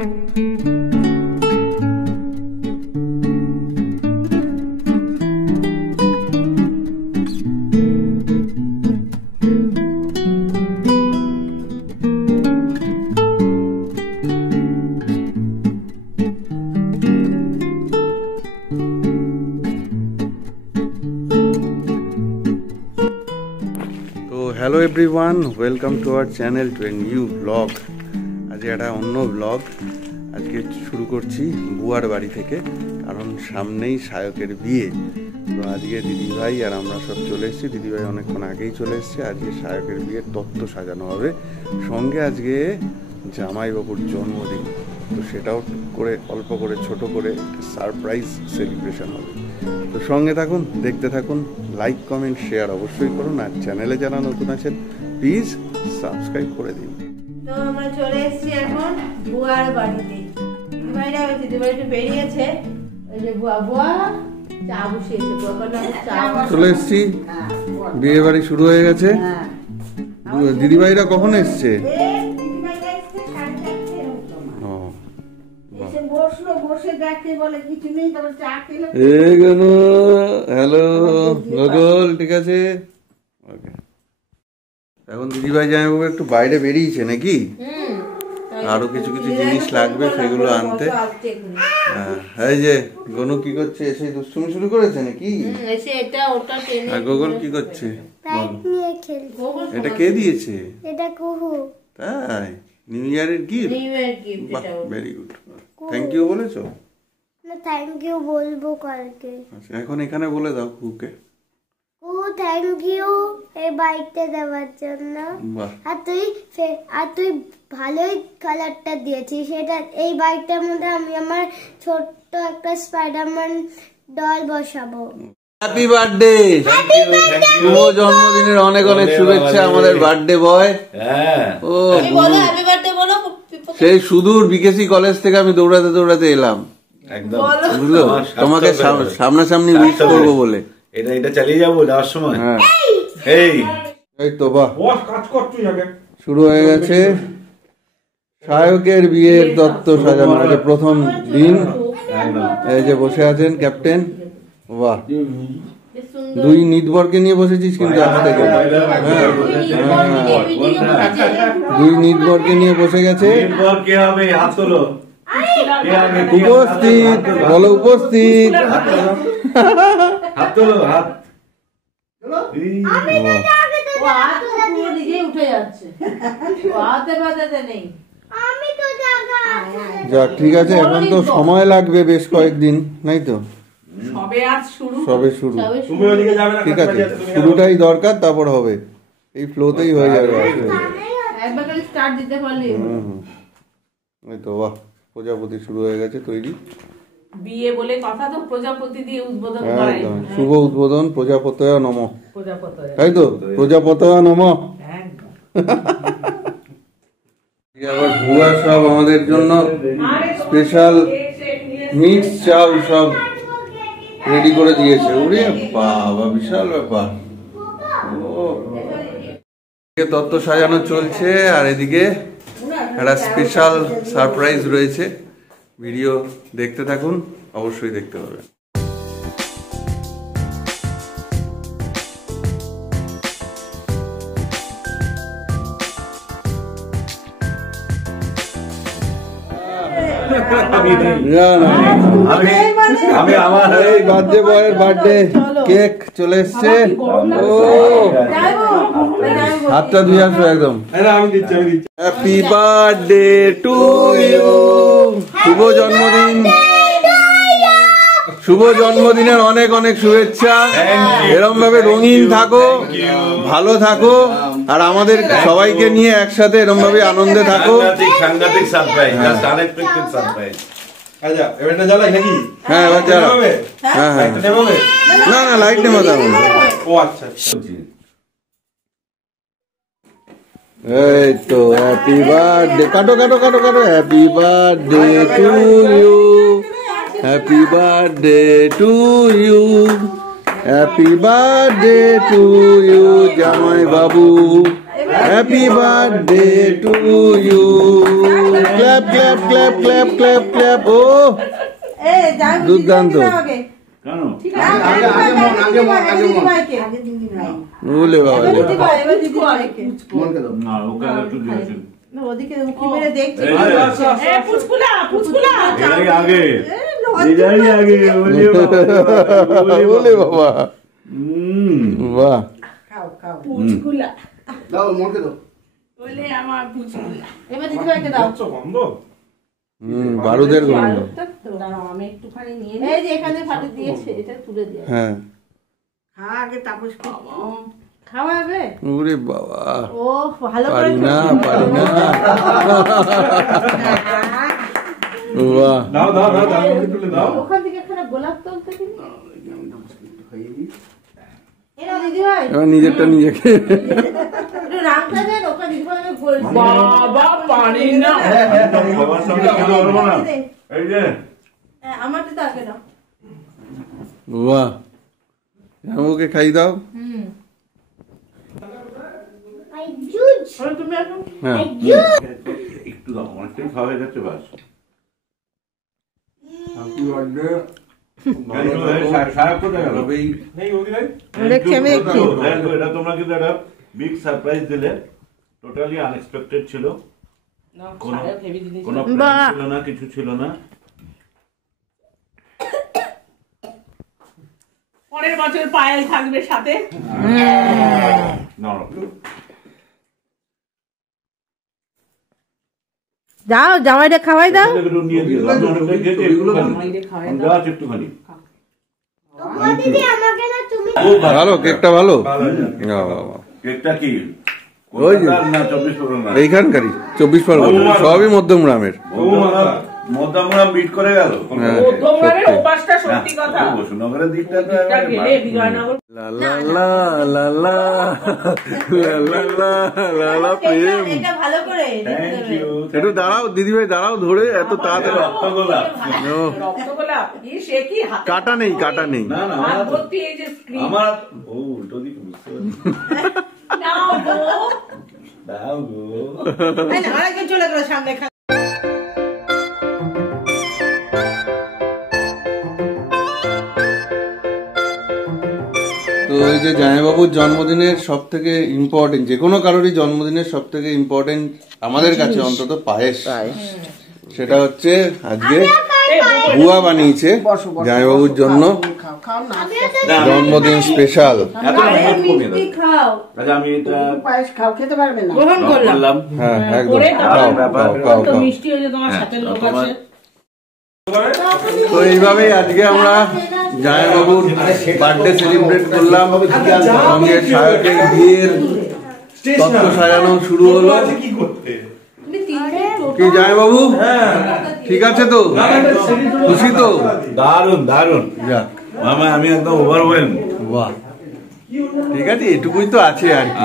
Hello everyone, welcome to our channel to a new blog. আজকে একটা অন্য blog আজকে শুরু করছি বুয়ার বাড়ি থেকে, কারণ সামনেই সায়কের বিয়ে। তো আজকে দিদিভাই আর আমরা সব চলে এসেছি। দিদিভাই অনেকক্ষণ আগেই চলে এসছে। আজকে সায়কের বিয়ের তত্ত্ব সাজানো হবে, সঙ্গে আজকে জামাইবাবুর জন্মদিন, তো সেটাও করে অল্প করে ছোট করে সারপ্রাইজ সেলিব্রেশন হবে। তো সঙ্গে থাকুন, দেখতে থাকুন, লাইক কমেন্ট শেয়ার অবশ্যই করুন, আর চ্যানেলে যারা নতুন আছেন প্লিজ সাবস্ক্রাইব করে দিন। তো আমরা চলে এসেছি এখন বুয়ার বাড়িতে। দিদিভাইরা দিদিভাইটা বেরিয়েছে, ওই যে বুয়া চা বসিয়েছে, চলে এসেছি, বিয়ে বাড়ি শুরু হয়ে গেছে। দিদিভাইরা কখন এসছে? হ্যালো গগল, ঠিক আছে। এখন দিদিভাই জামাইবাবু একটু বাইরে বেরিয়েছে নাকি, আরো কিছু কিছু জিনিস লাগবে সেগুলো আনতে। এই যে গনু কি করছে, এসে দুষ্টুমি শুরু করেছে নাকি? গগল কি করছে? এটা কে দিয়েছে? এটা কুহু। তাই নিউ ইয়ারের গিফট? বাহ, ভেরি গুড। থ্যাংক ইউ বলেছো? না, থ্যাংক ইউ বলবো কালকে। আচ্ছা, এখন এখানে বলে দাও কুহুকে। কুহু থ্যাংক ইউ এই বাইকটা দেওয়ার জন্য। আর তুই ভালোই কালারটা দিয়েছিস। সেটা এই বাইকটার মধ্যে আমি আমার ছোট্ট একটা স্পাইডারম্যান ডল বসাবো। হ্যাপি বার্থডে, শুভ জন্মদিনের অনেক অনেক শুভেচ্ছা আমাদের বার্থডে বয়। ও সেই সুদূর বিকেসি কলেজ থেকে আমি দৌড়াতে দৌড়াতে এলাম, বুঝলো, তোমাকে সামনাসামনি উইশ করবো বলে। এটা চালিয়ে যাবো যাওয়ার সময়। হ্যাঁ, এই তো বাহ, শুরু হয়ে গেছে সায়কের বিয়ের তত্ত্ব সাজানো। আছে প্রথম দিন, এই যে বসে আছেন ক্যাপ্টেন। বাহ, দুই নিদবরকে নিয়ে বসেছিস কিন্তু আজ থেকে। দুই নিদবরকে নিয়ে বসে গেছে। উপস্থিত বলো, উপস্থিত। যাক, ঠিক আছে, এখন তো সময় লাগবে বেশ কয়েকদিন, নাই তো? সবে শুরু, ঠিক আছে, শুরুটাই দরকার, তারপর হবে, এই ফ্লোতেই হয়ে যাবে। এই তো বাহ, প্রজাপতি শুরু হয়ে গেছে তৈরি। বিয়ে বলে কথা, তো প্রজাপতি দিয়ে উদ্বোধন করাই। শুভ উদ্বোধন, প্রজাপতয়া নমঃ, তাই তো? প্রজাপতয়া নমঃ। আবার বুয়া সব আমাদের জন্য স্পেশাল মিক্স চাল সব রেডি করে দিয়েছে। ওরে বাবা, বিশাল ব্যাপার। তত্ত্ব সাজানো চলছে, আর এদিকে একটা স্পেশাল সারপ্রাইজ রয়েছে। ভিডিও দেখতে থাকুন, অবশ্যই দেখতে পাবেন। বার্থডে বয়ের বার্থডে কেক চলে এসছে। ও হাতটা ধুয়ে আসো একদম। হ্যাপি বার্থডে টু ইউ, শুভ জন্মদিন, শুভ জন্মদিনের অনেক অনেক শুভেচ্ছা। এরকম ভাবে রঙিন থাকো, ভালো থাকো, আর আমাদের সবাইকে নিয়ে একসাথে এরকম ভাবে আনন্দে থাকো। সাংঘাতিক সারপ্রাইজ, জাস্ট আনএক্সপেক্টেড সারপ্রাইজ। আচ্ছা, এবারটা জ্বালাই নাকি? হ্যাঁ, এবার জ্বালাও। হ্যাঁ হ্যাঁ, না না, লাইট নেমা দাও। ও আচ্ছা, এই তো হ্যাপি বার্থডে, কাটো কাটো কাটো কাটো। Happy birthday to you, happy birthday to you, happy birthday to you জামাই বাবু। Happy birthday to you. Clap clap clap clap clap clap. ও দুর্দান্ত। কেন বলে বাবা না ওকে একটু দিয়েছেন ওদিকে উঁকি মেরে দেখছি এটাই আগে এটাই আগে বলে বাবা। বাহ এবার দিদিভাইকে দাও। বারুদের গন্ধ। আমি একটুখানি নিয়ে এই যে এখানে ফাটে দিয়েছে, এটা তুলে দিয়ে হ্যাঁ খাওয়া হবে। ওরে বাবা ও ভালো করে পারি না পারি না। বাহ দাও দাও দাও দাও তুলে দাও ওখান থেকে একটা গোলাপ তুলতে কিনি। এরা দিদিভাই এবার নিজেরটা নিজেকে। একটু রামটা দেন, ওখানে দিদিভাই বলছি বাবা পারি না। বাবার সামনে খেতে পারবো না এই যে আমারটা তো আগে দাও। বাহ ওকে খাই দাও। তুমি এখন হ্যাঁ একটু দাও অনেকটাই খাওয়া হয়ে যাচ্ছে বাস সাহেব কোথায় গেল দেখছি আমি দেখছি। এটা তোমরা কিন্তু একটা বিগ সারপ্রাইজ দিলে, টোটালি আনএক্সপেক্টেড ছিল, কোনো প্ল্যান ছিল না, কিছু ছিল না। পরের বছর পায়েল থাকবে সাথে। যাও জামাইটা খাওয়াই দাও। নিয়ে দিও, আমি অনেকটাই খেয়েছি, একটুখানি। দিদি আমাকে না তুমি ভালো কেকটা ভালো। কেকটা কি ওই যে না 24 পরগনা এইখানকারই 24 পরগনা, সবই মধ্যমগ্রামের। মধ্যমগ্রাম বিট করে গেল। মধ্যমগ্রামের ওপাশটা সত্যি কথা। বসুনগরের দিকটা তো তা গেলে বিজয়নগর লা লা লা লা লা লা লা লা লা লা প্রেম। এটা ভালো করে থ্যাংক ইউ। একটু দাঁড়াও দিদিভাই, দাঁড়াও, ধরে এত তাড়াতাড়ি। রক্তগোলাপ। ও, রক্তগোলাপ সে কি হাতে কাটা নেই কাটা নেই। না না হাত ভর্তি এই যে স্ক্রিন আমার ও উল্টো দিকে বুঝতে পারছি। নাও গো। দাও গো। আরেকজন চলে গেল সামনে। তো এই যে জামাইবাবুর জন্মদিনের সব থেকে ইম্পর্টেন্ট, যে কোনো কারোরই জন্মদিনের সব থেকে ইম্পর্টেন্ট আমাদের কাছে অন্তত পায়েস। সেটা হচ্ছে আজকে বুয়া বানিয়েছে জামাইবাবুর জন্য, জন্মদিন স্পেশাল। মিষ্টি খাও। আচ্ছা আমি এটা গ্রহণ করলাম। হ্যাঁ একদম, করে খাও খাও খাও তো খাও। মিষ্টি হয়ে যে তোমার সাথে লোক আছে। তো এইভাবেই আজকে আমরা জামাইবাবুর বার্থডে সেলিব্রেট করলাম, সঙ্গে সায়কের বিয়ের তত্ত্ব সাজানো শুরু হলো। কি জামাইবাবু ঠিক আছে তো, খুশি তো? দারুন দারুন যাক মামা, আমি একদম ওভারওয়েলম। বাহ, ঠিক আছে, এটুকুই তো আছে আর কি।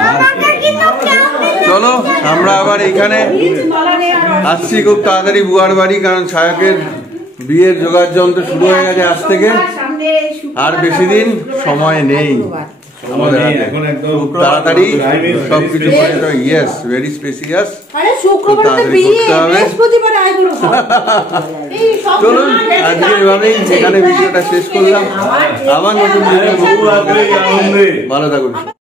চলো আমরা আবার এখানে আসছি খুব তাড়াতাড়ি বুয়ার বাড়ি, কারণ সায়কের বিয়ের জোগাড় যন্ত্র শুরু হয়ে গেছে আজ থেকে। আর বেশি দিন সময় নেই আমাদের হাতে, এখন একদম খুব তাড়াতাড়ি সবকিছু করে। Yes, very spacious. আরে শুক্রবার তো বিয়ে, বৃহস্পতিবার আয় করো। চলুন আজকে এভাবেই এখানে ভিডিওটা শেষ করলাম। আবার নতুন ভিডিও, ভালো থাকুন।